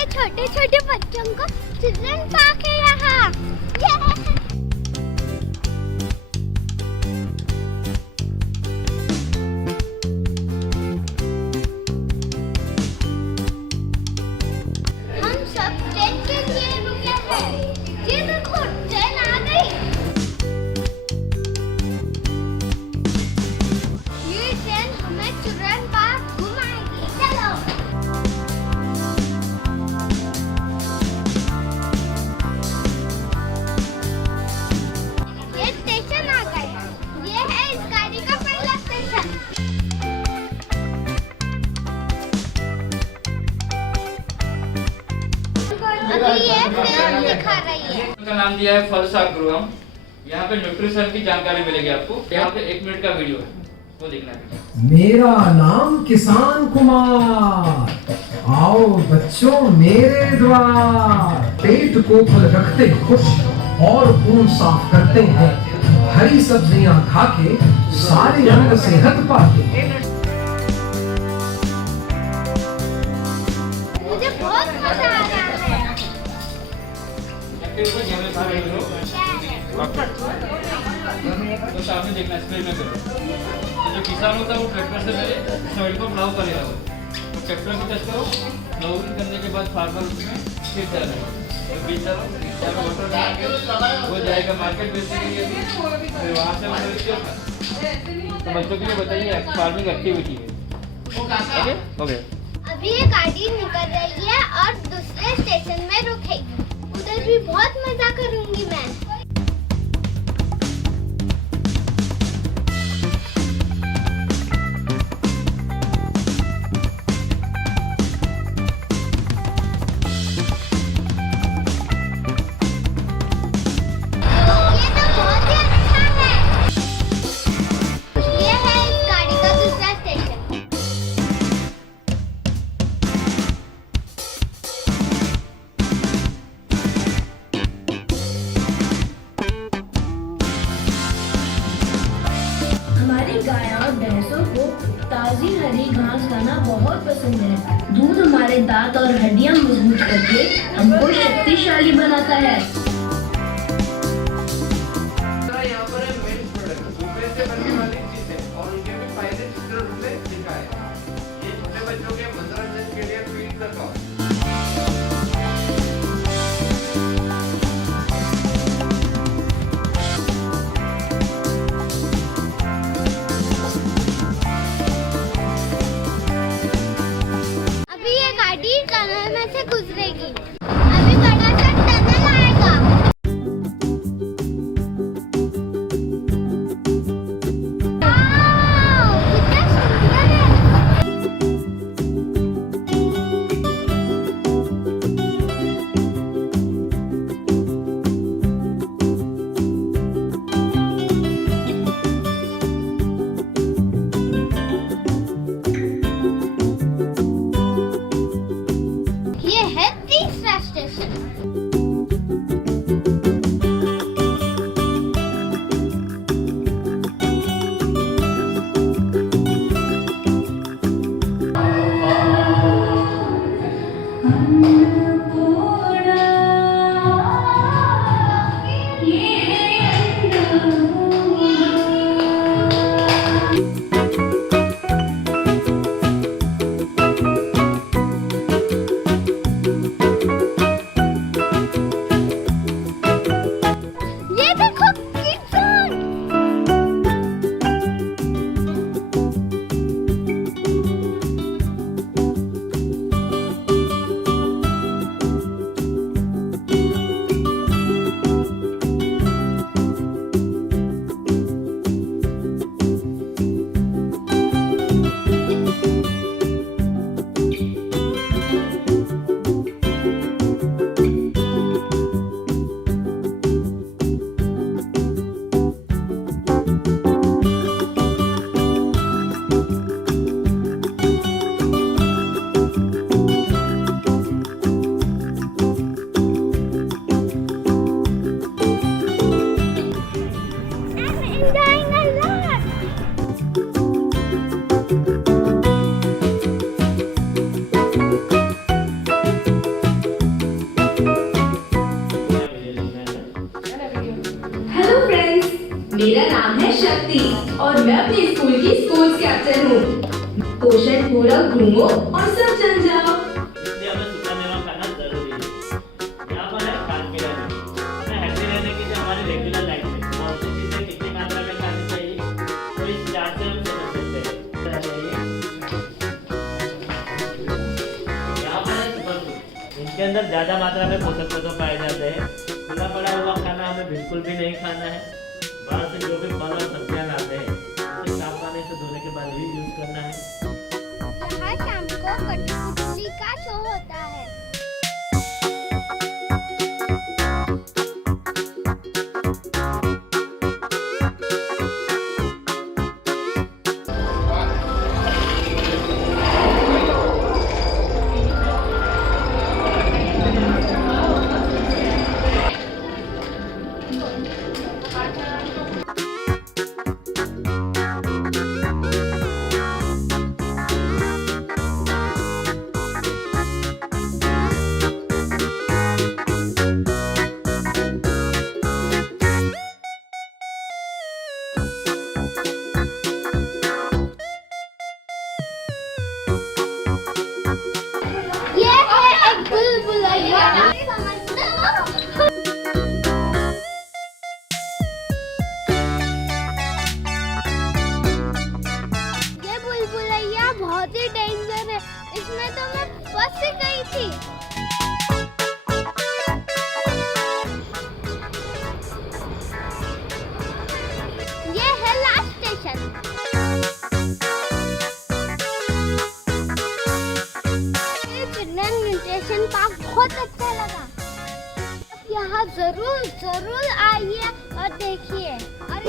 से छोटे छोटे बच्चों को चिल्ड्रन पार्क है यहाँ। हम सब ट्रेन के लिए रुके हैं। ये देखो ट्रेन आ गई। ये ट्रेन हमें चिल्ड्रन पार्क घुमाएगी। चलो। ये स्टेशन आ गया। ये है इस गाड़ी का पहला स्टेशन। अभी ये फिल्म दिखा रही है। का नाम दिया है फल साग गृहम। यहाँ पे न्यूट्रिशन की जानकारी मिलेगी आपको। यहाँ पे 1 मिनट का वीडियो है, वो देखना है। मेरा नाम किसान कुमार, आओ बच्चों मेरे द्वार। पेट को फल रखते खुश और खून साफ करते हैं, हरी सब्जियां खाके सारे अंग सेहत पाते हैं। मुझे बहुत मजा आ रहा है। तो सामने देखना, स्प्रे में करो। तो जो किसान होता है वो ट्रैक्टर से पहले सॉइल को प्लाउ करेगा। तो ट्रैक्टर को टच करो, प्लाउइंग करने के बाद फार्मर उसमें फिर डालेगा। तो बीज डालो, जब वाटर डालेंगे वो जाएगा मार्केट बेचने के लिए, फिर वहाँ से तो बच्चों के लिए बताइए फार्मिंग एक्टिविटी है। ओके। अभी ये गाड़ी निकल रही है और दूसरे स्टेशन में रुकेगी। उधर भी बहुत मजा करूंगी मैं। ये तो बहुत ही अच्छा है। ये है इस गाड़ी का दूसरा स्टेशन। हमारी गाय और भैंसों को ताजी हरी घास खाना बहुत पसंद है। दूध हमारे दांत और हड्डियां मजबूत करके हमको शक्तिशाली बनाता है। यहाँ पर है मिल्क प्रोडक्ट, दूध से बनने वाली चीजें और उनके भी फायदे चित्र रूप में दिखाए। ये छोटे बच्चों के मनोरंजन के लिए फीड रखा। अभी ये गाड़ी टनल में से गुजरेगी। अभी बड़ा सा टनल आएगा। वाव, कितना सुंदर है। ये है 30 और मैं अपने स्कूल की स्कूल कैप्टन हूँ। पोषण पूरा घूमो और सब जान जाओ। इसलिए हमें सूखा मेवा खाना जरूरी है। यहाँ पर है खान पीने में, हमें हेल्दी रहने की जो हमारी रेगुलर लाइफ में कौन सी चीजें कितनी मात्रा में खानी चाहिए, तो इस चार्ट से हम समझ सकते हैं। यहाँ पर है सुपर फूड, इनके अंदर ज्यादा मात्रा में पोषक तत्व पाए जाते हैं। खुला पड़ा हुआ खाना हमें बिल्कुल भी नहीं खाना है। बाहर से जो भी फल और सब्जियां लाते हैं उसे साफ पानी से धोने के बाद ही यूज करना है। यहाँ शाम को कठपुतली का शो होता है। ये है एक बुलबुलैया। समझते हो? ये बुलबुलैया बहुत ही डेंजर है। इसमें तो मैं फंस गई थी। ये है लास्ट स्टेशन। न्यूट्रिशन पार्क बहुत अच्छा लगा। यहाँ जरूर आइए और देखिए। और